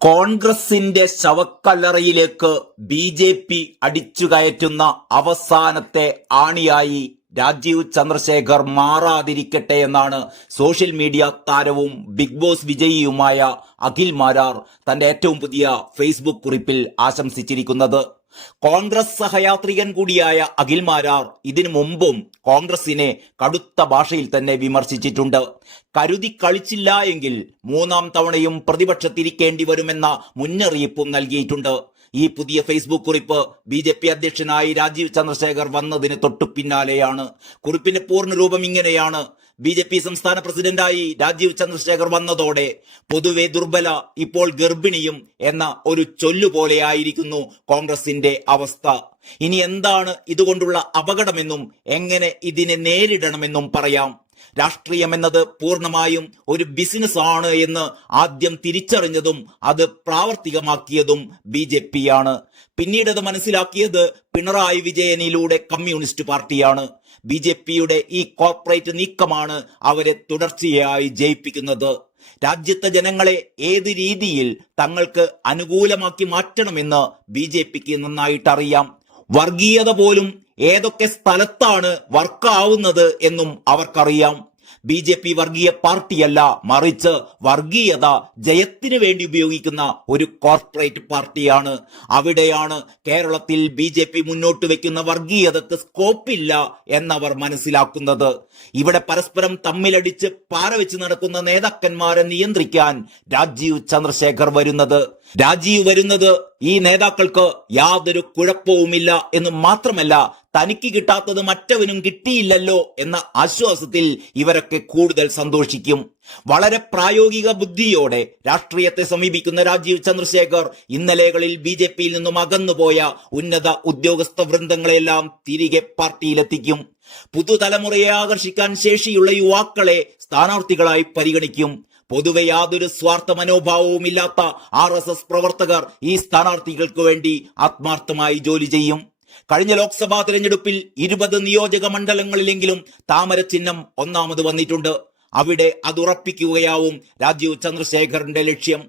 കോൺഗ്രസിന്റെ ശവക്കല്ലറയിലേക്ക് ബി.ജെ.പി. അടിച്ചുകയറ്റുന്ന അവസാനത്തെ ആണിയായി രാജീവ് ചന്ദ്രശേഖർ മാറാതിരിക്കട്ടെ എന്നാണ് സോഷ്യൽ മീഡിയ താരവും ബിഗ് ബോസ് വിജയിയുമായ അഖിൽ മാരാർ തന്റെ ഏറ്റവും പുതിയ ഫേസ്ബുക്ക് കുറിപ്പിൽ ആശംസിച്ചിരിക്കുന്നത്. കോൺഗ്രസ് സഹയാത്രികൻ കൂടിയായ അഖിൽ മാരാർ ഇതിനു മുമ്പും കോൺഗ്രസിനെ കടുത്ത ഭാഷയിൽ തന്നെ വിമർശിച്ചിട്ടുണ്ട്. കരുതി കളിച്ചില്ല എങ്കിൽ മൂന്നാം തവണയും പ്രതിപക്ഷത്തിരിക്കേണ്ടി വരുമെന്ന മുന്നറിയിപ്പും നൽകിയിട്ടുണ്ട്. ഈ പുതിയ ഫേസ്ബുക്ക് കുറിപ്പ് ബി.ജെ.പി. അധ്യക്ഷനായി രാജീവ് ചന്ദ്രശേഖർ വന്നതിന് തൊട്ടു പിന്നാലെയാണ്. കുറിപ്പിന്റെ പൂർണ്ണരൂപം ഇങ്ങനെയാണ്: ബി.ജെ.പി. സംസ്ഥാന പ്രസിഡന്റായി രാജീവ് ചന്ദ്രശേഖർ വന്നതോടെ പൊതുവെ ദുർബല, ഇപ്പോൾ ഗർഭിണിയും എന്ന ഒരു ചൊല്ലുപോലെയായിരിക്കുന്നു കോൺഗ്രസിന്റെ അവസ്ഥ. ഇനി എന്താണ് ഇതുകൊണ്ടുള്ള അപകടമെന്നും എങ്ങനെ ഇതിനെ നേരിടണമെന്നും പറയാം. രാഷ്ട്രീയം എന്നത് പൂർണ്ണമായും ഒരു ബിസിനസ് ആണ് എന്ന് ആദ്യം തിരിച്ചറിഞ്ഞതും അത് പ്രാവർത്തികമാക്കിയതും ബി.ജെ.പി. ആണ്. പിന്നീട് അത് മനസ്സിലാക്കിയത് പിണറായി വിജയനിലൂടെ കമ്മ്യൂണിസ്റ്റ് പാർട്ടിയാണ്. ബി.ജെ.പിയുടെ ഈ കോർപ്പറേറ്റ് നീക്കമാണ് അവരെ തുടർച്ചയായി ജയിപ്പിക്കുന്നത്. രാജ്യത്തെ ജനങ്ങളെ ഏത് രീതിയിൽ തങ്ങൾക്ക് അനുകൂലമാക്കി മാറ്റണമെന്ന് ബി.ജെ.പിക്ക് നന്നായിട്ടറിയാം. വർഗീയത പോലും ഏതൊക്കെ സ്ഥലത്താണ് വർക്കാവുന്നത് എന്നും അവർക്കറിയാം. ബി.ജെ.പി. വർഗീയ പാർട്ടിയല്ല, മറിച്ച് വർഗീയത ജയത്തിന് വേണ്ടി ഉപയോഗിക്കുന്ന ഒരു കോർപ്പറേറ്റ് പാർട്ടിയാണ്. അവിടെയാണ് കേരളത്തിൽ ബി.ജെ.പി. മുന്നോട്ട് വെക്കുന്ന വർഗീയതക്ക് സ്കോപ്പില്ല എന്നവർ മനസ്സിലാക്കുന്നത്. ഇവിടെ പരസ്പരം തമ്മിലടിച്ച് പാരവെച്ച് നടക്കുന്ന നേതാക്കന്മാരെ നിയന്ത്രിക്കാൻ രാജീവ് ചന്ദ്രശേഖർ വരുന്നത് ഈ നേതാക്കൾക്ക് യാതൊരു കുഴപ്പവുമില്ല എന്ന് മാത്രമല്ല, തനിക്ക് കിട്ടാത്തത് മറ്റവനും കിട്ടിയില്ലല്ലോ എന്ന ആശ്വാസത്തിൽ ഇവരൊക്കെ കൂടുതൽ സന്തോഷിക്കും. വളരെ പ്രായോഗിക ബുദ്ധിയോടെ രാഷ്ട്രീയത്തെ സമീപിക്കുന്ന രാജീവ് ചന്ദ്രശേഖർ ഇന്നലെകളിൽ ബി.ജെ.പിയിൽ നിന്നും അകന്നുപോയ ഉന്നത ഉദ്യോഗസ്ഥ വൃന്ദങ്ങളെല്ലാം തിരികെ പാർട്ടിയിലെത്തിക്കും. പുതുതലമുറയെ ആകർഷിക്കാൻ ശേഷിയുള്ള യുവാക്കളെ സ്ഥാനാർത്ഥികളായി പരിഗണിക്കും. പൊതുവെ യാതൊരു സ്വാർത്ഥ മനോഭാവവുമില്ലാത്ത RSS പ്രവർത്തകർ ഈ സ്ഥാനാർത്ഥികൾക്ക് വേണ്ടി ആത്മാർത്ഥമായി ജോലി ചെയ്യും. കഴിഞ്ഞ ലോക്സഭാ തിരഞ്ഞെടുപ്പിൽ 20 നിയോജക മണ്ഡലങ്ങളിലെങ്കിലും താമര ചിഹ്നം ഒന്നാമത് വന്നിട്ടുണ്ട്. അവിടെ അതുറപ്പിക്കുകയാവും രാജീവ് ചന്ദ്രശേഖറിന്റെ ലക്ഷ്യം.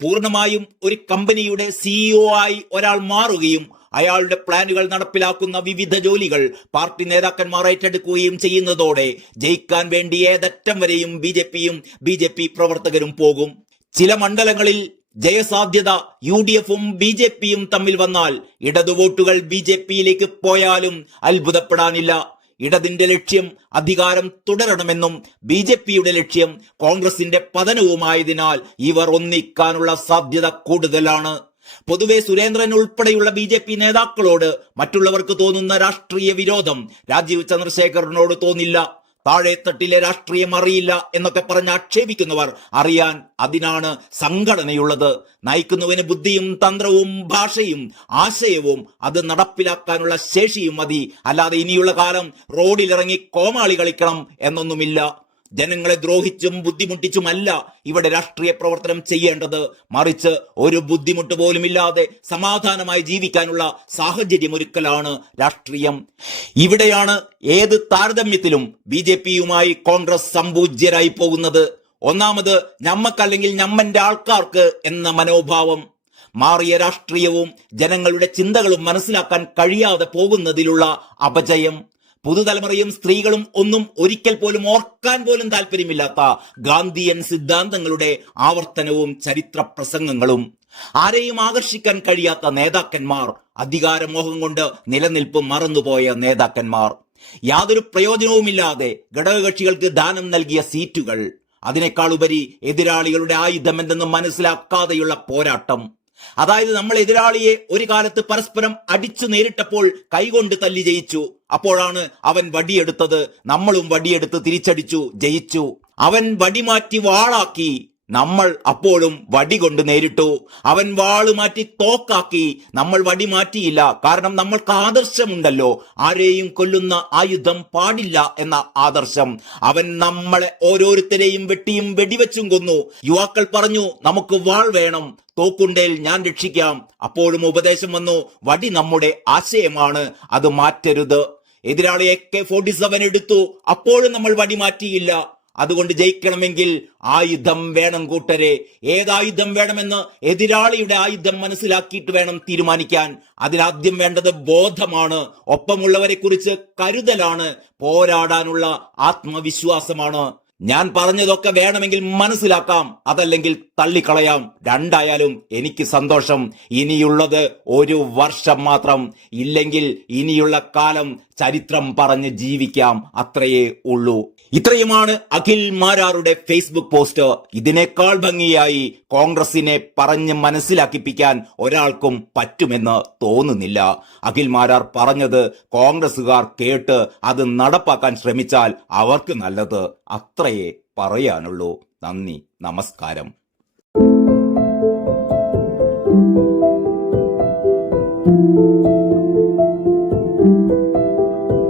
പൂർണ്ണമായും ഒരു കമ്പനിയുടെ CEO ആയി ഒരാൾ മാറുകയും അയാളുടെ പ്ലാനുകൾ നടപ്പിലാക്കുന്ന വിവിധ ജോലികൾ പാർട്ടി നേതാക്കന്മാർ ഏറ്റെടുക്കുകയും ചെയ്യുന്നതോടെ ജയിക്കാൻ വേണ്ടി ഏതറ്റം വരെയും ബി.ജെ.പി. പ്രവർത്തകരും പോകും. ചില മണ്ഡലങ്ങളിൽ ജയസാധ്യത UDFും ബി.ജെ.പിയും തമ്മിൽ വന്നാൽ ഇടതു വോട്ടുകൾ ബി.ജെ.പിയിലേക്ക് പോയാലും അത്ഭുതപ്പെടാനില്ല. ഇടതിന്റെ ലക്ഷ്യം അധികാരം തുടരണമെന്നും ബി.ജെ.പിയുടെ ലക്ഷ്യം കോൺഗ്രസിന്റെ പതനവുമായതിനാൽ ഇവർ ഒന്നിക്കാനുള്ള സാധ്യത കൂടുതലാണ്. പൊതുവെ സുരേന്ദ്രൻ ഉൾപ്പെടെയുള്ള ബി.ജെ.പി. നേതാക്കളോട് മറ്റുള്ളവർക്ക് തോന്നുന്ന രാഷ്ട്രീയ വിരോധം രാജീവ് ചന്ദ്രശേഖറിനോട് തോന്നില്ല. താഴെത്തട്ടിലെ രാഷ്ട്രീയം അറിയില്ല എന്നൊക്കെ പറഞ്ഞ് ആക്ഷേപിക്കുന്നവർ അറിയാൻ അതിനാണ് സംഘടനയുള്ളത്. നയിക്കുന്നവന് ബുദ്ധിയും തന്ത്രവും ഭാഷയും ആശയവും അത് നടപ്പിലാക്കാനുള്ള ശേഷിയും മതി. അല്ലാതെ ഇനിയുള്ള കാലം റോഡിലിറങ്ങി കോമാളി കളിക്കണം എന്നൊന്നുമില്ല. ജനങ്ങളെ ദ്രോഹിച്ചും ബുദ്ധിമുട്ടിച്ചുമല്ല ഇവിടെ രാഷ്ട്രീയ പ്രവർത്തനം ചെയ്യേണ്ടത്, മറിച്ച് ഒരു ബുദ്ധിമുട്ട് പോലുമില്ലാതെ സമാധാനമായി ജീവിക്കാനുള്ള സാഹചര്യമൊരുക്കലാണ് രാഷ്ട്രീയം. ഇവിടെയാണ് ഏത് താരതമ്യത്തിലും ബി.ജെ.പിയുമായി കോൺഗ്രസ് സംപൂജ്യരായി പോകുന്നത്. ഒന്നാമത് ഞമ്മക്കല്ലെങ്കിൽ ഞമ്മന്റെ ആൾക്കാർക്ക് എന്ന മനോഭാവം. മാറിയ രാഷ്ട്രീയവും ജനങ്ങളുടെ ചിന്തകളും മനസ്സിലാക്കാൻ കഴിയാതെ പോകുന്നതിലുള്ള അപജയം. പുതുതലമുറയും സ്ത്രീകളും ഒന്നും ഒരിക്കൽ പോലും ഓർക്കാൻ പോലും താല്പര്യമില്ലാത്ത ഗാന്ധിയൻ സിദ്ധാന്തങ്ങളുടെ ആവർത്തനവും ചരിത്ര പ്രസംഗങ്ങളും. ആരെയും ആകർഷിക്കാൻ കഴിയാത്ത നേതാക്കന്മാർ, അധികാരമോഹം കൊണ്ട് നിലനിൽപ്പ് മറന്നുപോയ നേതാക്കന്മാർ, യാതൊരു പ്രയോജനവുമില്ലാതെ ഘടകകക്ഷികൾക്ക് ദാനം നൽകിയ സീറ്റുകൾ, അതിനേക്കാൾ ഉപരി എതിരാളികളുടെ ആയുധം എന്തെന്ന് മനസ്സിലാക്കാതെയുള്ള പോരാട്ടം. അതായത് നമ്മൾ എതിരാളിയെ ഒരു കാലത്ത് പരസ്പരം അടിച്ചു നേരിട്ടപ്പോൾ കൈകൊണ്ട് തല്ലി ജയിച്ചു. അപ്പോഴാണ് അവൻ വടിയെടുത്തത്, നമ്മളും വടിയെടുത്ത് തിരിച്ചടിച്ചു, ജയിച്ചു. അവൻ വടിമാറ്റി വാളാക്കി, നമ്മൾ അപ്പോഴും വടി കൊണ്ട് നേരിട്ടു. അവൻ വാള് മാറ്റി തോക്കാക്കി, നമ്മൾ വടി മാറ്റിയില്ല. കാരണം നമ്മൾക്ക് ആദർശമുണ്ടല്ലോ, ആരെയും കൊല്ലുന്ന ആയുധം പാടില്ല എന്ന ആദർശം. അവൻ നമ്മളെ ഓരോരുത്തരെയും വെട്ടിയും വെടിവെച്ചും കൊന്നു. യുവാക്കൾ പറഞ്ഞു, നമുക്ക് വാൾ വേണം, തോക്കുണ്ടേൽ ഞാൻ രക്ഷിക്കാം. അപ്പോഴും ഉപദേശം വന്നു, വടി നമ്മുടെ ആശയമാണ്, അത് മാറ്റരുത്. എതിരാളി AK-47 എടുത്തു, അപ്പോഴും നമ്മൾ വടി മാറ്റിയില്ല. അതുകൊണ്ട് ജയിക്കണമെങ്കിൽ ആയുധം വേണം കൂട്ടരെ. ഏതായുധം വേണമെന്ന് എതിരാളിയുടെ ആയുധം മനസ്സിലാക്കിയിട്ട് വേണം തീരുമാനിക്കാൻ. അതിനാദ്യം വേണ്ടത് ബോധമാണ്, ഒപ്പമുള്ളവരെ കുറിച്ച് കരുതലാണ്, പോരാടാനുള്ള ആത്മവിശ്വാസമാണ്. ഞാൻ പറഞ്ഞതൊക്കെ വേണമെങ്കിൽ മനസ്സിലാക്കാം, അതല്ലെങ്കിൽ തള്ളിക്കളയാം. രണ്ടായാലും എനിക്ക് സന്തോഷം. ഇനിയുള്ളത് ഒരു വർഷം മാത്രം. ഇല്ലെങ്കിൽ ഇനിയുള്ള കാലം ചരിത്രം പറഞ്ഞ് ജീവിക്കാം, അത്രയേ ഉള്ളൂ. ഇത്രയുമാണ് അഖിൽ മാരാറുടെ ഫേസ്ബുക്ക് പോസ്റ്റ്. ഇതിനേക്കാൾ ഭംഗിയായി കോൺഗ്രസിനെ പറഞ്ഞ് മനസ്സിലാക്കിപ്പിക്കാൻ ഒരാൾക്കും പറ്റുമെന്ന് തോന്നുന്നില്ല. അഖിൽ മാരാർ പറഞ്ഞത് കോൺഗ്രസുകാർ കേട്ട് അത് നടപ്പാക്കാൻ ശ്രമിച്ചാൽ അവർക്ക് നല്ലത്. അത്രയേ പറയാനുള്ളൂ. നന്ദി, നമസ്കാരം.